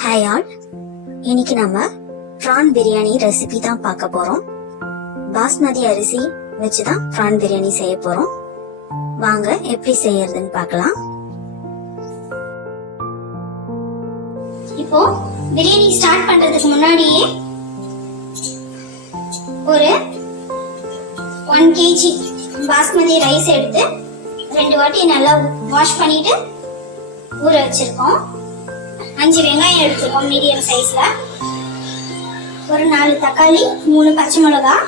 Hi all, இன்னைக்கு நம்ம PRAN biryani recipe தான் பார்க்க போறோம். பாஸ்மதி அரிசி வச்சுதான் ப்ரான் பிரியாணி செய்ய போறோம். வாங்க எப்படி செய்யறதுன்னு பார்க்கலாம். இப்போ பிரியாணி ஸ்டார்ட் பண்றதுக்கு முன்னாடியே ஒரு 1 kg பாஸ்மதி ரைஸ் எடுத்து 2 வாட்டி நல்லா வாஷ் பண்ணிட்டு ஊற வச்சிருக்கோம். 5 வெங்காயம் எடுத்துக்கோம் மீடியம் சைஸ்ல, ஒரு 4 தக்காளி, 3 பச்சை மிளகாய்,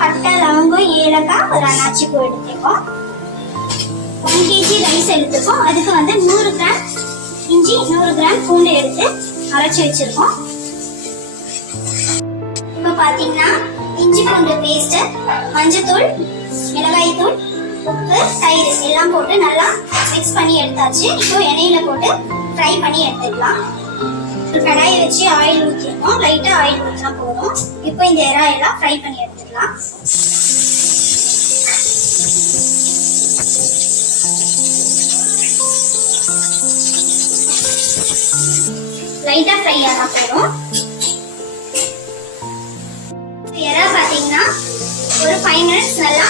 பட்டை, லவங்கம், ஏலக்காய், ஒரு அன்னாச்சி பூ எடுத்துக்கோம். 1 kg ரைஸ் எடுத்துக்கோம். அதுக்கு 100 கிராம் இஞ்சி, 100 கிராம் பூண்டு எடுத்து அரைச்சி வச்சிருக்கோம். இப்ப பாத்தீங்கன்னா இஞ்சி பூண்டு பேஸ்ட், மஞ்சத்தூள், மிளகாய் தூள், உப்பு, தயிர் எல்லாம் போட்டு நல்லா மிக்ஸ் பண்ணி எடுத்தாச்சு. இப்போ எண்ணெயில போட்டு ஃப்ரை பண்ணி எடுத்துக்கலாம். கடாயை வச்சு ஆயில் ஊற்றிருக்கோம். லைட்டா ஆயில் ஊற்றினா போதும். இப்போ இந்த எல்லாம் ஃப்ரை பண்ணி எடுத்துக்கலாம். லைட்டா ஃப்ரை ஆனா போதும். எறா பாத்தீங்கன்னா ஒரு 5 minutes நல்லா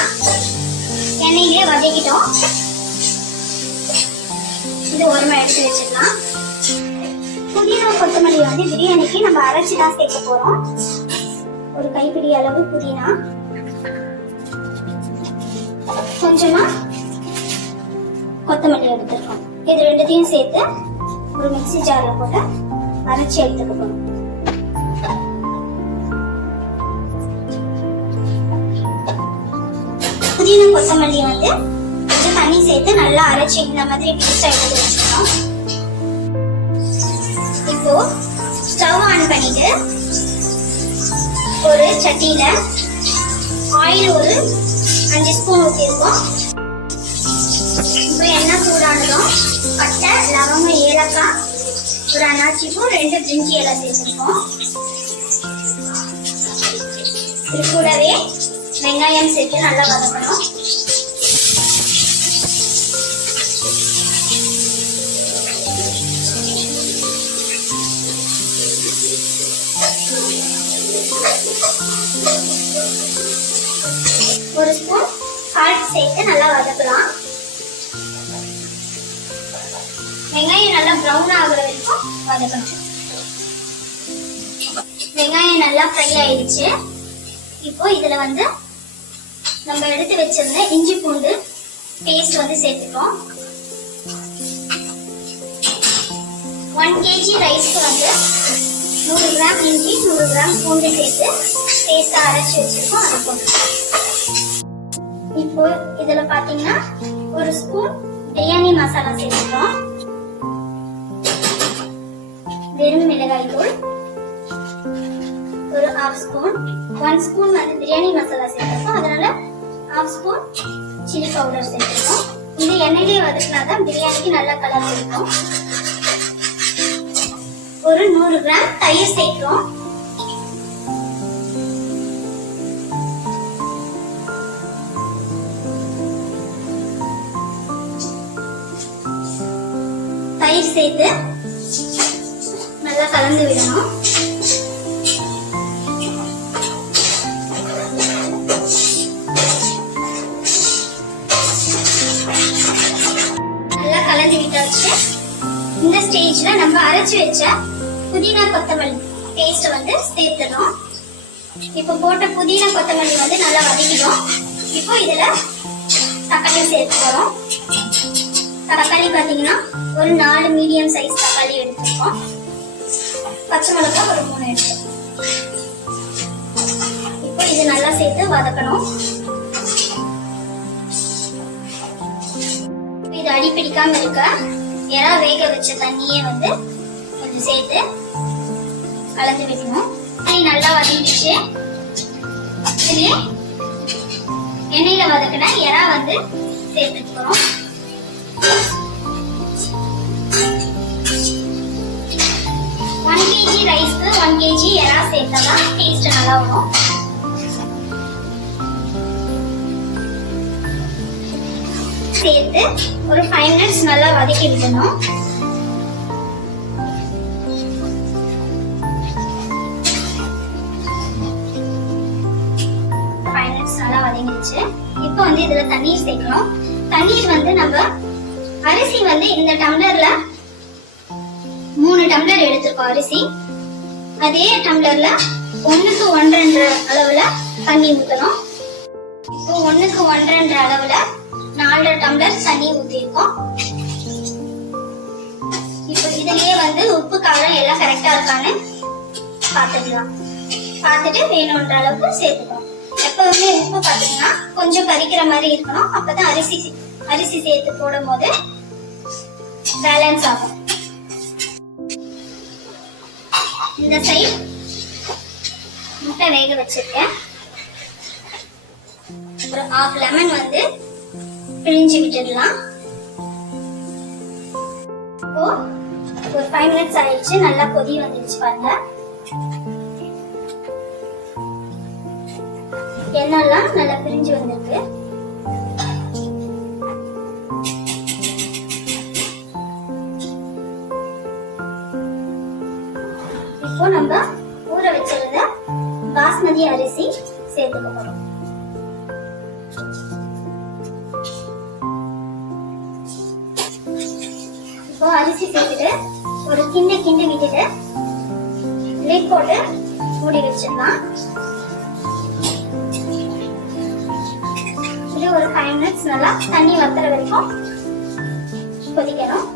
எண்ணெயிலே வதக்கிட்டோம். இது ஓரமா எடுத்து வச்சிடலாம். புதினா கொத்தமல்லி பிரியாணிக்கு நம்ம அரைச்சி தான் சேர்க்க போறோம். ஒரு கைப்பிடி அளவு புதினா, கொஞ்சமா கொத்தமல்லி எடுத்துருக்கோம். இது ரெண்டுத்தையும் சேர்த்து ஒரு மிக்ஸி ஜார்ல போட்டு அரைச்சி எடுத்துக்க போறோம். புதினா கொத்தமல்லி கொஞ்சம் தண்ணி சேர்த்து நல்லா அரைச்சி இந்த மாதிரி பேஸ்டா எடுத்து வச்சுக்கணும். இப்போ ஸ்டவ் ஆன் பண்ணிட்டு ஒரு சட்டியில ஆயில் ஒரு 5 ஸ்பூன் ஊற்றிருக்கோம். இப்போ எண்ணெய் சூடானதும் பட்டை, லவங்கம், ஏலக்காய், ஒரு அன்னாச்சி பூ, 2 பிரிஞ்சி இலை சேர்த்துருக்கோம். இது கூடவே வெங்காயம் சேர்த்து நல்லா வதக்கணும். ஒரு ஸ்பூன் சால்ட் சேர்த்து நல்லா வதக்கலாம். வெங்காயம் நல்லா ப்ரௌன் ஆகுற வரைக்கும் வதக்கணும். வெங்காயம் நல்லா ஃப்ரை ஆயிடுச்சு. இப்போ இதுல நம்ம எடுத்து வச்சிருந்த இஞ்சி பூண்டு பேஸ்ட் சேர்த்துட்டோம். 1 kg ரைஸ்க்கு 100 கிராம் இஞ்சி, 100 கிராம் பூண்டு சேர்த்து பேஸ்டா அரைச்சி வச்சிருக்கோம். அதை போட்டுருக்கோம். இப்போ இதுல பாத்தீங்கன்னா ஒரு ஸ்பூன் பிரியாணி மசாலா சேர்த்துட்டோம். வெறும் மிளகாய் தூள் ஒரு 1/2 ஸ்பூன், 1 ஸ்பூன் பிரியாணி மசாலா சேர்த்துருக்கோம். அதனால 1/2 ஸ்பூன் சில்லி பவுடர் சேர்த்துருக்கோம். இது எண்ணெயிலே வதக்கினாதான் பிரியாணிக்கு நல்ல கலர் இருக்கும். ஒரு 100 கிராம் தயிர் சேர்க்கிறோம். தயிர் சேர்த்து நல்லா கலந்து விடணும். நல்லா கலந்து விட்டாச்சு. இந்த ஸ்டேஜ்ல நம்ம அரைச்சு வச்ச புதினா கொத்தமல்லி பேஸ்ட் சேர்த்துடணும். இப்போ போட்ட புதினா கொத்தமல்லி நல்லா வதக்கிடும். இப்போ இதுல தக்காளி சேர்த்து போறோம். தக்காளி பாத்தீங்கன்னா ஒரு 4 மீடியம் சைஸ் தக்காளி எடுத்துருக்கோம். பச்சை மிளகாய் ஒரு 3 எடுத்துருக்கோம். இப்போ இது நல்லா சேர்த்து வதக்கணும். இது அடி பிடிக்காம இருக்க எறா வேக வச்ச தண்ணியே கொஞ்சம் சேர்த்து கலந்து வைக்கணும். நல்லா வதங்கிடுச்சு. இதுலயே எண்ணெயில வதக்கின எறா சேர்த்துக்கிறோம். ரைஸ்க்கு 1 kg எறா சேர்த்தா டேஸ்ட் நல்லா வரும். சேர்த்து ஒரு 5 minutes நல்லா வதக்கி விடணும். வந்து இதுல தண்ணீர் சேர்க்கணும். தண்ணீர் வந்து நம்ம அரிசி வந்து இந்த டம்ளர்ல 3 டம்ளர் எடுத்திருக்கோம் அரிசி. அதே டம்ளர்ல 1க்கு 1.5 அளவுல தண்ணி ஊத்தணும். இப்போ 1க்கு 1.5 அளவுல 4 டம்ளர் தண்ணி ஊத்திருக்கோம். இப்போ இதுலயே வந்து உப்பு காரம் எல்லாம் கரெக்டா இருக்கான்னு பாத்துக்கலாம். பார்த்துட்டு வேணும்ன்ற அளவுக்கு சேர்த்துக்கணும். எப்பவுமே உப்பு பாத்தீங்கன்னா கொஞ்சம் கரிக்கிற மாதிரி இருக்கணும். அப்பதான் அரிசி சேர்த்து போடும் போது பேலன்ஸ் ஆகும். இந்த சைடு முட்டை வேக வச்சிருக்கேன். ஒரு 1/2 லெமன் வந்து பிழிஞ்சு விட்டுடலாம். இப்போ ஒரு 5 மினிட்ஸ் ஆயிடுச்சு. நல்லா கொதி வந்துடுச்சு பாருங்க. எண்ணெய்லாம் நல்லா பிரிஞ்சு வந்திருக்கு. இப்போ நம்ம ஊற வச்சிருந்த பாஸ்மதி அரிசி சேர்த்துக்க போறோம். இப்போ அரிசி சேர்த்துட்டு ஒரு கிண்டு விட்டுட்டு லிட் போட்டு மூடி வச்சிடலாம். இது ஒரு 5 மினிட்ஸ் நல்லா தண்ணி வத்துற வரைக்கும் கொதிக்கணும்.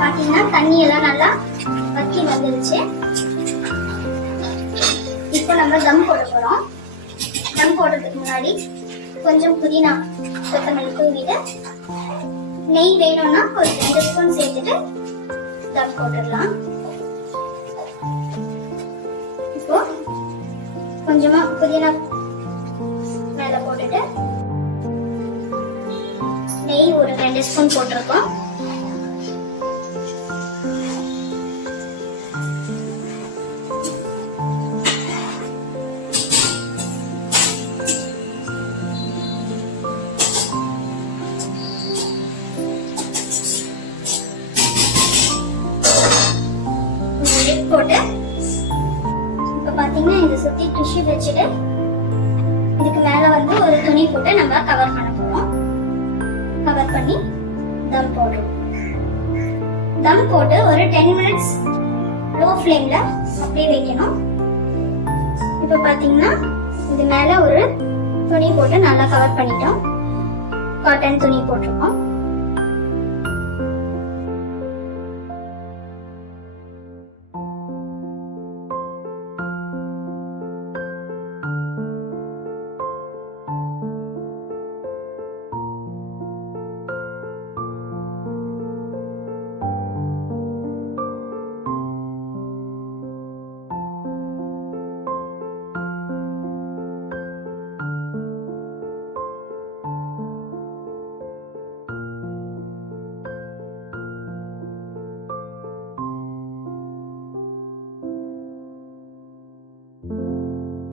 பாத்தீங்கன்னா தண்ணி எல்லாம் நல்லா வத்தி வந்துருச்சு. இப்போ நம்ம தம் போட போறோம். தம் போடுறதுக்கு முன்னாடி கொஞ்சம் புதினா கொத்தமல்லி தூவிட்டு நெய் வேணும்னா ஒரு 2 ஸ்பூன் சேர்த்துட்டு தம் போட்டுடலாம். இப்போ கொஞ்சமா புதினா மேல போட்டுட்டு நெய் ஒரு 2 ஸ்பூன் போட்டிருக்கோம். போட்டு இப்ப பாத்தீங்கன்னா இத சுத்தி டிஷ்யூ வச்சுட்டு இதுக்கு மேல வந்து ஒரு துணி போட்டு நம்ம கவர் பண்ண போறோம். கவர் பண்ணி தம் போடுறோம். தம் போட்டு ஒரு 10 மினிட்ஸ் லோ ஃப்ளேம்ல அப்படியே வைக்கணும். இப்ப பாத்தீங்கன்னா இது மேல ஒரு துணி போட்டு நல்லா கவர் பண்ணிட்டோம். காட்டன் துணி போட்டிருக்கோம்.